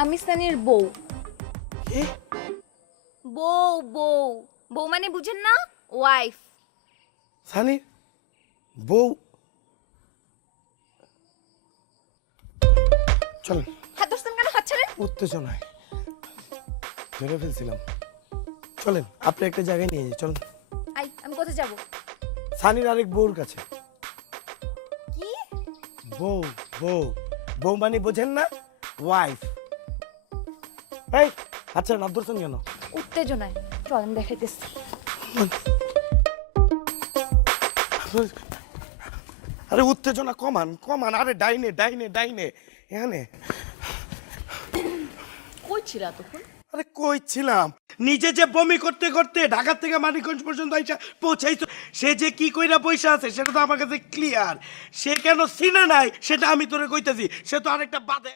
আমি সানির বউ। এ বউ বউ বউ মানে বুঝেন না? ওয়াইফ। সানি বউ। চলেন। হাত ধরছেন কেন? হাত ছাড়েন। উত্তেজনায় ধরে ফেলছিলাম। চলেন আপনি একটা জায়গায় নিয়ে যাই, চলেন। আই, আমি কোথায় যাব? সানির আরেক বউর কাছে। কি? বউ বউ বউ মানে বোঝেন না? ওয়াইফ। এই আচ্ছা নাম ধরছেন কেন? উত্তেজনায়। চল আমি দেখাইতেছি। আরে উত্তেজনা কমান কমান। আরে ডাইনে ডাইনে ডাইনে এখানে। কই ছিল তখন? আরে কই ছিলাম? নিজে যে বমি করতে করতে ঢাকা থেকে মানিকগঞ্জ পর্যন্ত আইসা পৌঁছাইছো, সে যে কি কইরা পয়সা আছে সেটা তো আমার কাছে ক্লিয়ার। সে কেন সিনা নাই সেটা আমি তোরে কইতাছি। সে তো আরেকটা বাদে।